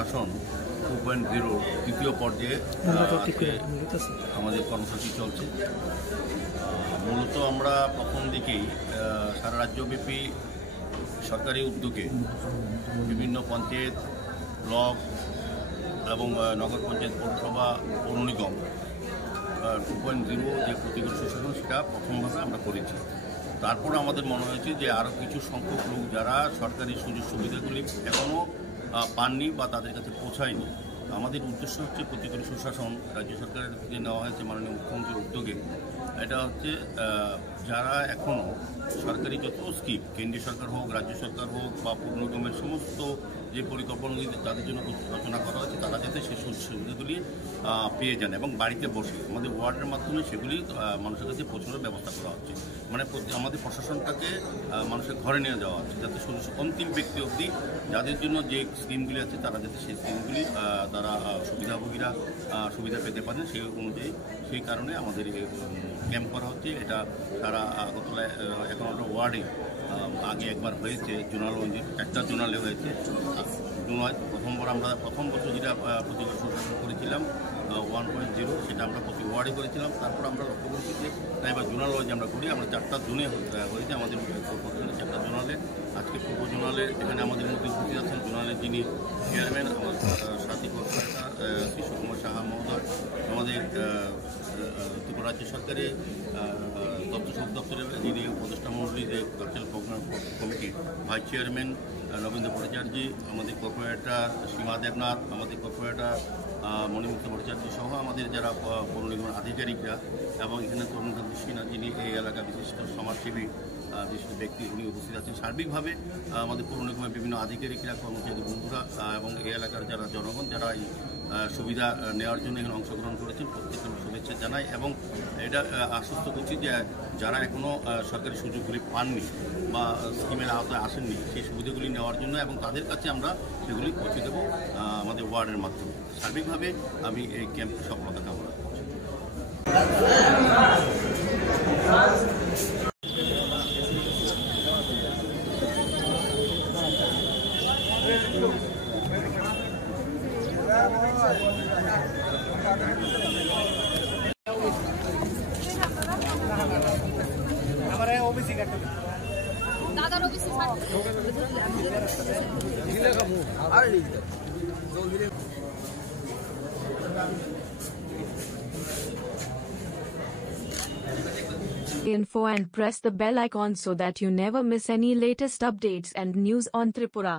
সুশাসন 2.0 তৃতীয় পর্যায়ে আমাদের কর্মসূচি চলছে। মূলত আমরা প্রথম দিকেই সারা রাজ্যব্যাপী সরকারি উদ্যোগে বিভিন্ন পঞ্চায়েত, ব্লক এবং নগর পঞ্চায়েত, পৌরসভা, পৌর নিগম 2.0 যে প্রতিকূল সুশাসন সেটা প্রথমভাবে আমরা করেছি। তারপর আমাদের মনে হয়েছে যে আরও কিছু সংখ্যক লোক যারা সরকারি সুযোগ সুবিধাগুলি এখনও পাননি বা তাদের কাছে পৌঁছায়নি, আমাদের উদ্দেশ্য হচ্ছে প্রতিকূল সুশাসন রাজ্য সরকারের থেকে নেওয়া হয়েছে মাননীয় মুখ্যমন্ত্রীর উদ্যোগে। এটা হচ্ছে যারা এখনও সরকারি যত স্কিম, কেন্দ্রীয় সরকার হোক, রাজ্য সরকার হোক বা পৌর নিগমের সমস্ত যে পরিকল্পনাগুলি তাদের জন্য রচনা করা হয়েছে, তারা যাতে সেই সুবিধাগুলি পেয়ে যান এবং বাড়িতে বসে আমাদের ওয়ার্ডের মাধ্যমে সেগুলি মানুষের কাছে পৌঁছানোর ব্যবস্থা করা হচ্ছে। মানে আমাদের প্রশাসনটাকে মানুষের ঘরে নিয়ে যাওয়া হচ্ছে, যাতে অন্তিম ব্যক্তি অবধি যাদের জন্য যে স্কিমগুলি আছে তারা যাতে সেই স্কিমগুলি তারা সুবিধাভোগীরা সুবিধা পেতে পারেন সেই অনুযায়ী। সেই কারণে আমাদের ক্যাম্প করা হচ্ছে। এটা তারা গত 11টা ওয়ার্ডে আগে একবার হয়েছে, জোনাল একটা জোনালে হয়েছে। প্রথমবার আমরা প্রথম বছর যেটা প্রতিকূল সুশাসন করেছিলাম 1.0 সেটা আমরা প্রতি ওয়ার্ডে করেছিলাম। তারপর আমরা লক্ষ্য করছি যে এবার জোনাল ওয়াইজ আমরা করি। আমরা 4টা জোনে হয়েছে আমাদের 4টা জোনালে। আজকে পূর্ব জোনালে এখানে আমাদের মধ্যে উপস্থিত আছেন জোনালের যিনি চেয়ারম্যান আমাদের সাথী কর্মকর্তা শ্রী সুকুমার সাহা মহোদয়, আমাদের ত্রিপুরা রাজ্য সরকারের তথ্য দপ্তরের যিনি উপদেষ্টা মন্ডলী যে কালচারাল প্রোগ্রাম কমিটির ভাইস চেয়ারম্যান নবীন্দ্র ভট্টাচার্য, আমাদের কর্পোরেটর সীমা দেবনাথ, আমাদের কর্পোরেটর মণিমুক্ত ভট্টাচার্য সহ আমাদের যারা পৌর নিগমের আধিকারিকরা এবং এখানে তরুণকান্তি সিনহা যিনি এই এলাকা বিশিষ্ট সমাজসেবী বিশিষ্ট ব্যক্তি উনি উপস্থিত আছেন। সার্বিকভাবে আমাদের পৌর নিগমের বিভিন্ন আধিকারিকরা, কর্মচারী বন্ধুরা এবং এই এলাকার যারা জনগণ যারা এই সুবিধা নেওয়ার জন্য এখানে অংশগ্রহণ করেছেন প্রত্যেককে শুভেচ্ছা জানাই এবং এটা আশ্বস্ত করছি যে যারা এখনও সরকারি সুযোগগুলি পাননি বা স্কিমের আওতায় আসেননি সেই সুবিধাগুলি নেওয়ার জন্য এবং তাদের কাছে আমরা সেগুলি পৌঁছে দেবো আমাদের ওয়ার্ডের মাধ্যমে। সার্বিকভাবে আমি এই ক্যাম্পে সফলতা কামনা করছি। Info and press the bell icon so that you never miss any latest updates and news on Tripura.